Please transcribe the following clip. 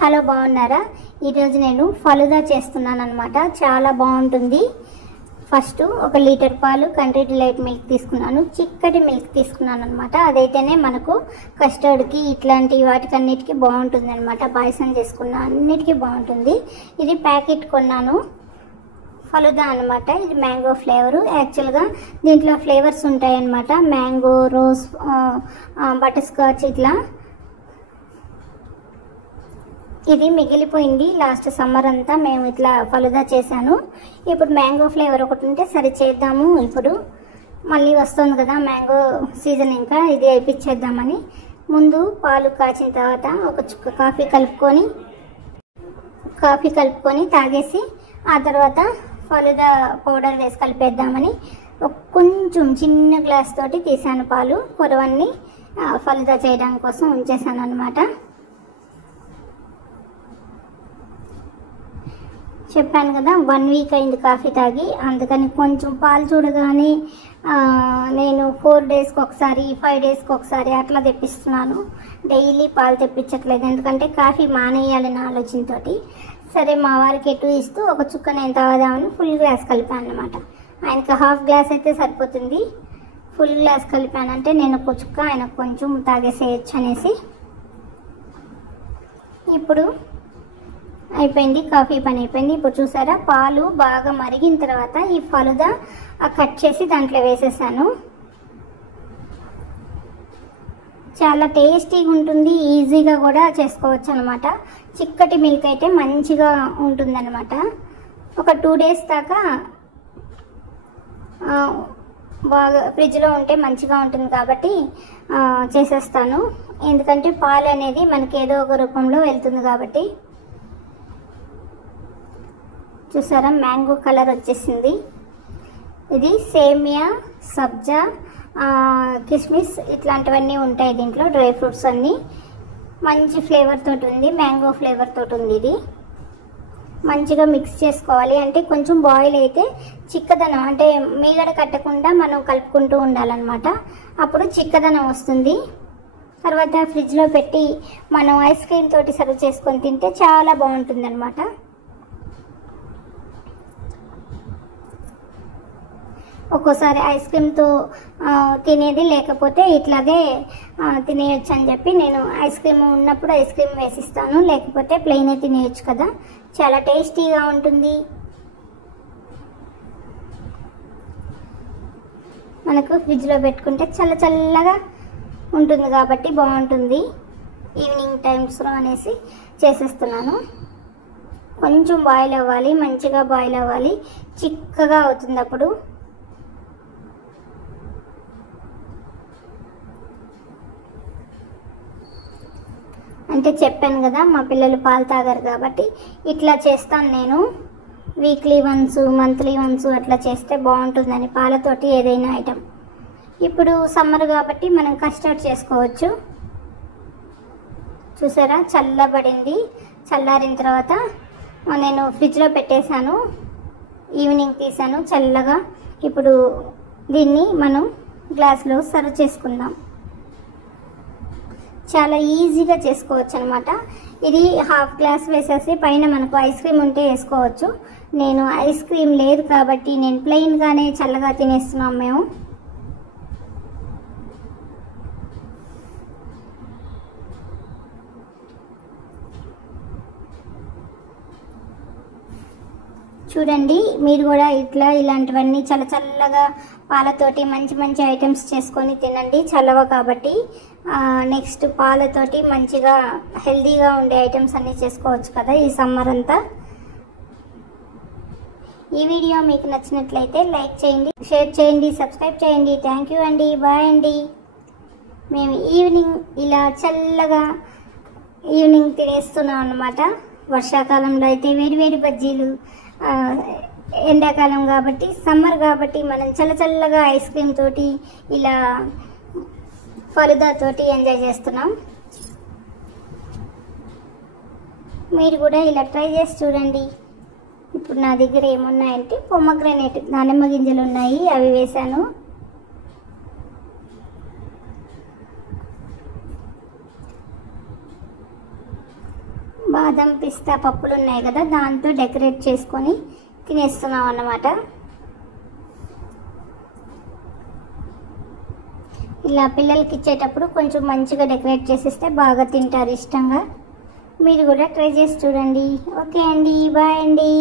Hello బాగున్నారా? ఈరోజు నేను ఫలుదా చేస్తున్నాను అనమాట. చాలా బాగుంటుంది. ఫస్ట్ 1 లీటర్ పాలు కంట్రీ డిలైట్ మిల్క్ తీసుకున్నాను. చిక్కటి మిల్క్ తీసుకున్నాను అనమాట. అదైతేనే మనకు కస్టర్డ్కి ఇట్లాంటి వాటికన్నిటికీ బాగుంటుంది అనమాట. పాయసం చేసుకున్న అన్నిటికీ బాగుంటుంది. ఇది ప్యాకెట్ కొన్నాను. ఫలుదా అనమాట. ఇది మ్యాంగో ఫ్లేవరు. యాక్చువల్గా దీంట్లో ఫ్లేవర్స్ ఉంటాయన్నమాట. మ్యాంగో, రోజ్, బటర్ స్కాచ్ ఇట్లా. ఇది మిగిలిపోయింది లాస్ట్ సమ్మర్ అంతా మేము ఇట్లా ఫలుదా చేశాను. ఇప్పుడు మ్యాంగో ఫ్లేవర్ ఒకటి ఉంటే సరే చేద్దాము. ఇప్పుడు మళ్ళీ వస్తుంది కదా మ్యాంగో సీజన్, ఇంకా ఇది అయిపించేద్దామని ముందు పాలు కాచిన తర్వాత ఒక చుక్క కాఫీ కలుపుకొని తాగేసి ఆ తర్వాత ఫలుదా పౌడర్ వేసి కలిపేద్దామని కొంచెం చిన్న గ్లాస్ తోటి తీసాను పాలు. కొరవన్నీ ఫలుదా చేయడం కోసం ఉంచేసాను అనమాట. చెప్పాను కదా 1 వీక్ అయింది కాఫీ తాగి, అందుకని కొంచెం పాలు చూడగానే నేను 4 డేస్కి ఒకసారి 5 డేస్కి ఒకసారి అట్లా తెప్పిస్తున్నాను. డైలీ పాలు తెప్పించట్లేదు, ఎందుకంటే కాఫీ మానేయాలని ఆలోచనతోటి. సరే మా వారికి ఎటు ఇస్తూ ఒక చుక్క నేను తాగుదామని ఫుల్ గ్లాస్ కలిపాను అనమాట. ఆయనకి హాఫ్ గ్లాస్ అయితే సరిపోతుంది. ఫుల్ గ్లాస్ కలిపానంటే నేను ఒక చుక్క ఆయనకు కొంచెం తాగేసేయచ్చు అనేసి. ఇప్పుడు అయిపోయింది, కాఫీ పని అయిపోయింది. ఇప్పుడు చూసారా పాలు బాగా మరిగిన తర్వాత ఈ ఫలుదా కట్ చేసి దాంట్లో వేసేసాను. చాలా టేస్టీగా ఉంటుంది, ఈజీగా కూడా చేసుకోవచ్చు అనమాట. చిక్కటి మిల్క్ అయితే మంచిగా ఉంటుందన్నమాట. ఒక 2 డేస్ దాకా బాగా ఫ్రిడ్జ్లో ఉంటే మంచిగా ఉంటుంది కాబట్టి చేసేస్తాను. ఎందుకంటే పాలు అనేది మనకి ఏదో ఒక రూపంలో వెళ్తుంది కాబట్టి. చూసారా మ్యాంగో కలర్ వచ్చేసింది. ఇది సేమియా, సబ్జా, కిస్మిస్ ఇట్లాంటివన్నీ ఉంటాయి దీంట్లో, డ్రై ఫ్రూట్స్ అన్నీ. మంచి ఫ్లేవర్ తోటి ఉంది, మ్యాంగో ఫ్లేవర్ తోటి ఉంది. ఇది మంచిగా మిక్స్ చేసుకోవాలి. అంటే కొంచెం బాయిల్ అయితే చిక్కదనం, అంటే మీగడ కట్టకుండా మనం కలుపుకుంటూ ఉండాలన్నమాట. అప్పుడు చిక్కదనం వస్తుంది. తర్వాత ఫ్రిడ్జ్లో పెట్టి మనం ఐస్ క్రీమ్ తోటి సర్వ్ చేసుకొని తింటే చాలా బాగుంటుంది అన్నమాట. ఒక్కోసారి ఐస్ క్రీమ్తో తినేది లేకపోతే ఇట్లాగే తినేయచ్చు అని చెప్పి నేను ఐస్ క్రీమ్ ఉన్నప్పుడు ఐస్ క్రీమ్ వేసిస్తాను, లేకపోతే ప్లెయినే తినేయచ్చు కదా. చాలా టేస్టీగా ఉంటుంది. మనకు ఫ్రిడ్జ్లో పెట్టుకుంటే చల్లగా ఉంటుంది కాబట్టి బాగుంటుంది. ఈవినింగ్ టైమ్స్లో అనేసి చేసేస్తున్నాను. కొంచెం బాయిల్ అవ్వాలి, మంచిగా బాయిల్ అవ్వాలి, చిక్కగా అవుతుంది అప్పుడు. అంటే చెప్పాను కదా మా పిల్లలు పాలు తాగారు కాబట్టి ఇట్లా చేస్తాను నేను. వీక్లీ వన్స్, మంత్లీ వన్స్ అట్లా చేస్తే బాగుంటుందని పాలతోటి ఏదైనా ఐటెం. ఇప్పుడు సమ్మర్ కాబట్టి మనం కస్టర్డ్ చేసుకోవచ్చు. చూసారా చల్లబడింది. చల్లారిన తర్వాత నేను ఫ్రిడ్జ్లో పెట్టేశాను, ఈవినింగ్ తీసాను చల్లగా. ఇప్పుడు దీన్ని మనం గ్లాస్లో సర్వ్ చేసుకుందాం. చాలా ఈజీగా చేసుకోవచ్చు అనమాట. ఇది హాఫ్ గ్లాస్ వేసేసి పైన మనకు ఐస్ క్రీమ్ ఉంటే వేసుకోవచ్చు. నేను ఐస్ క్రీమ్ లేదు కాబట్టి నేను ప్లెయిన్గానే చల్లగా తినేస్తున్నాం మేము. చూడండి మీరు కూడా ఇలాంటివన్నీ చల్లగా పాలతోటి మంచి ఐటమ్స్ చేసుకొని తినండి. చల్లవ కాబట్టి నెక్స్ట్ పాలతోటి మంచిగా హెల్దీగా ఉండే ఐటమ్స్ అన్నీ చేసుకోవచ్చు కదా ఈ సమ్మర్ అంతా. ఈ వీడియో మీకు నచ్చినట్లయితే లైక్ చేయండి, షేర్ చేయండి, సబ్స్క్రైబ్ చేయండి. థ్యాంక్ యూ అండి, బాయ్ అండి. మేము ఈవినింగ్ ఇలా చల్లగా ఈవినింగ్ తినేస్తున్నాం అన్నమాట. వర్షాకాలంలో అయితే వేడి బజ్జీలు, ఎండాకాలం కాబట్టి సమ్మర్ కాబట్టి మనం చల్లగా ఐస్ క్రీమ్ తోటి ఇలా ఫలుదా తోటి ఎంజాయ్ చేస్తున్నాం. మీరు కూడా ఇలా ట్రై చేసి చూడండి. ఇప్పుడు నా దగ్గర ఏమున్నాయంటే పొమగ్రనేట్ దానిమ్మ గింజలు ఉన్నాయి, అవి వేసాను. బాదం పిస్తా పప్పులు ఉన్నాయి కదా, దాంతో డెకరేట్ చేసుకొని తినేస్తున్నాం అన్నమాట. ఇలా పిల్లలకి ఇచ్చేటప్పుడు కొంచెం మంచిగా డెకరేట్ చేసిస్తే బాగా తింటారు ఇష్టంగా. మీరు కూడా ట్రై చేసి చూడండి. ఓకే అండి, బాయ్ అండి.